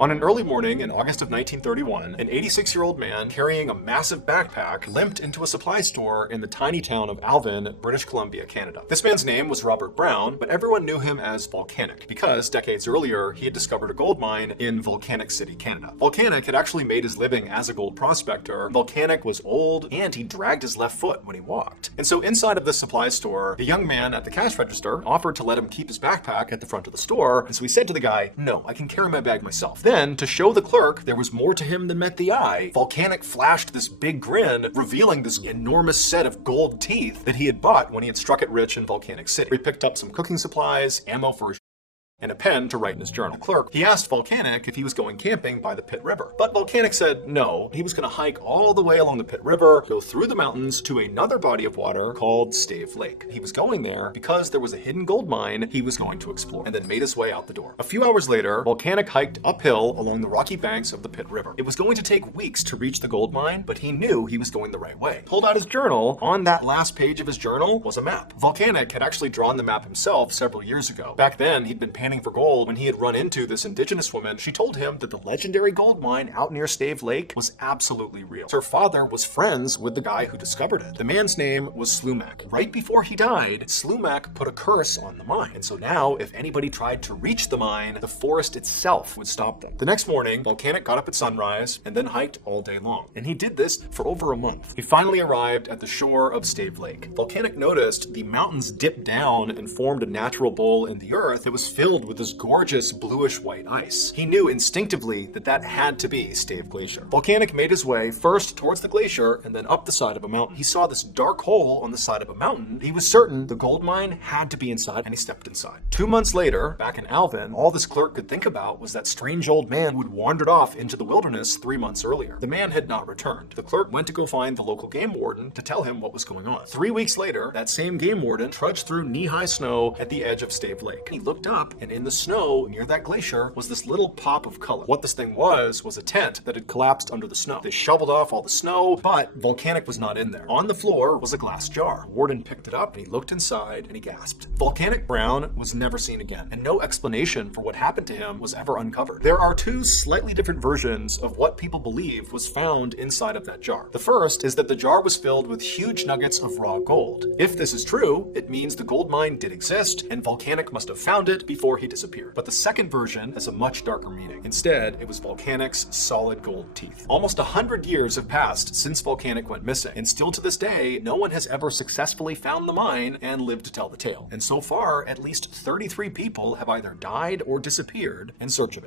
On an early morning in August of 1931, an 86-year-old man carrying a massive backpack limped into a supply store in the tiny town of Alvin, British Columbia, Canada. This man's name was Robert Brown, but everyone knew him as Volcanic because decades earlier he had discovered a gold mine in Volcanic City, Canada. Volcanic had actually made his living as a gold prospector. Volcanic was old and he dragged his left foot when he walked. And so inside of this supply store, the young man at the cash register offered to let him keep his backpack at the front of the store. And so he said to the guy, "No, I can carry my bag myself." Then, to show the clerk there was more to him than met the eye, Volcanic flashed this big grin, revealing this enormous set of gold teeth that he had bought when he had struck it rich in Volcanic City. He picked up some cooking supplies, ammo for his and a pen to write in his journal. The clerk, he asked Volcanic if he was going camping by the Pit River. But Volcanic said no, he was going to hike all the way along the Pit River, go through the mountains to another body of water called Stave Lake. He was going there because there was a hidden gold mine he was going to explore, and then made his way out the door. A few hours later, Volcanic hiked uphill along the rocky banks of the Pit River. It was going to take weeks to reach the gold mine, but he knew he was going the right way. Pulled out his journal. On that last page of his journal was a map. Volcanic had actually drawn the map himself several years ago. Back then, he'd been panning for gold when he had run into this indigenous woman. She told him that the legendary gold mine out near Stave Lake was absolutely real. Her father was friends with the guy who discovered it. The man's name was Slumac. Right before he died, Slumac put a curse on the mine. And so now, if anybody tried to reach the mine, the forest itself would stop them. The next morning, Volcanic got up at sunrise and then hiked all day long. And he did this for over a month. He finally arrived at the shore of Stave Lake. Volcanic noticed the mountains dipped down and formed a natural bowl in the earth that was filled with this gorgeous bluish-white ice. He knew instinctively that that had to be Stave Glacier. Volcanic made his way first towards the glacier and then up the side of a mountain. He saw this dark hole on the side of a mountain. He was certain the gold mine had to be inside, and he stepped inside. 2 months later, back in Alvin, all this clerk could think about was that strange old man who had wandered off into the wilderness 3 months earlier. The man had not returned. The clerk went to go find the local game warden to tell him what was going on. 3 weeks later, that same game warden trudged through knee-high snow at the edge of Stave Lake. He looked up, and in the snow near that glacier was this little pop of color. What this thing was a tent that had collapsed under the snow. They shoveled off all the snow, but Volcanic was not in there. On the floor was a glass jar. Warden picked it up and he looked inside and he gasped. Volcanic Brown was never seen again, and no explanation for what happened to him was ever uncovered. There are two slightly different versions of what people believe was found inside of that jar. The first is that the jar was filled with huge nuggets of raw gold. If this is true, it means the gold mine did exist and Volcanic must have found it before he disappeared. But the second version has a much darker meaning. Instead, it was Volcanic's solid gold teeth. Almost 100 years have passed since Volcanic went missing, and still to this day, no one has ever successfully found the mine and lived to tell the tale. And so far, at least 33 people have either died or disappeared in search of it.